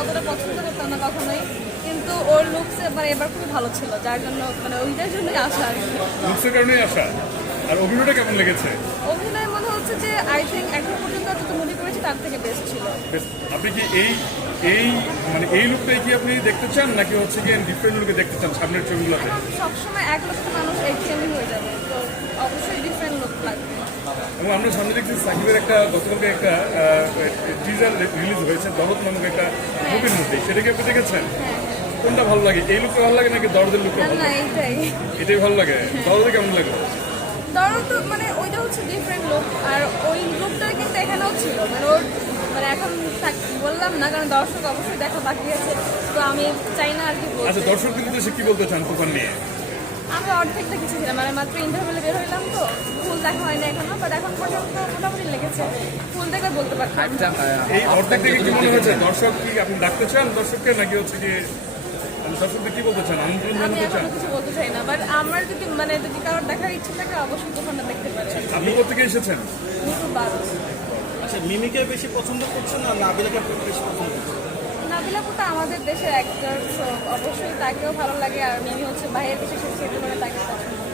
অতটা পছন্দ করতাম না কখনোই কিন্তু ওর লুকস মানে এবার খুবই ভালো ছিল যার জন্য মানে ওইটার জন্যই আসা আর কি। লুকসের কারণেই আসা। আর অভিনয়টা কেমন লেগেছে? অভিনয় মনে হচ্ছে যে আই থিঙ্ক এখন পর্যন্ত যত মুভি করেছি তার থেকে বেস্ট ছিল। আপনি কি এই এই মানে এই লুকটাই কি আপনি দেখতে চান নাকি হচ্ছে কি ডিফারেন্ট লুকে দেখতে চান সামনের ছবিগুলোতে? সবসময় এক লক্ষ মানুষ একঘেয়েমি হয়ে যাবে তো অবশ্যই ডিফারেন্ট লুক লাগবে এবং আমরা সামনে দেখছি সাকিবের একটা গতকালকে একটা টিজার রিলিজ হয়েছে দরদ নামক একটা মুভির মধ্যে। সেটা কি আপনি দেখেছেন? হ্যাঁ কোনটা ভালো লাগে? এই লুকটা ভালো লাগে নাকি দরদের লুকটা না ভালো লাগে এটাই ভালো লাগে। দরদে কেমন লাগে? মানে ওইটা হচ্ছে ডিফারেন্ট লুক আর ওই লুকটা কিন্তু এখানেও ছিল। মানে ওর মানে এখন বললাম না কারণ দর্শক অবশ্যই দেখা বাকি আছে। তো আমি চাই না আর কি বলতে। আচ্ছা দর্শকদের উদ্দেশ্যে কি বলতে চান তুফান নিয়ে? আমি অর্ধেকটা কিছু ছিলাম মানে মাত্র ইন্টারভিউলে বের হইলাম তো ফুল দেখা হয়নি এখনও বাট এখন পর্যন্ত মোটামুটি লেগেছে। ফুল দেখে বলতে পারতাম। এই অর্ধেক থেকে কি মনে হয়েছে? দর্শক কি আপনি ডাকতে চান দর্শককে নাকি হচ্ছে কি মানে দর্শকদের কি বলতে চান? আমি কিছু বলতে চাই না বাট আমার যদি মানে যদি কারোর দেখার ইচ্ছে থাকে অবশ্যই দোকানটা দেখতে পারে আপনি কোথেকে এসেছেন? আচ্ছা মিমিকে বেশি পছন্দ করছেন না নাবিলাকে বেশি পছন্দ করছেন নাবিলাপুটা আমাদের দেশের অ্যাক্টর অবশ্যই তাকেও ভালো লাগে, আর মিমি হচ্ছে বাইরের দেশে এই তাকে পছন্দ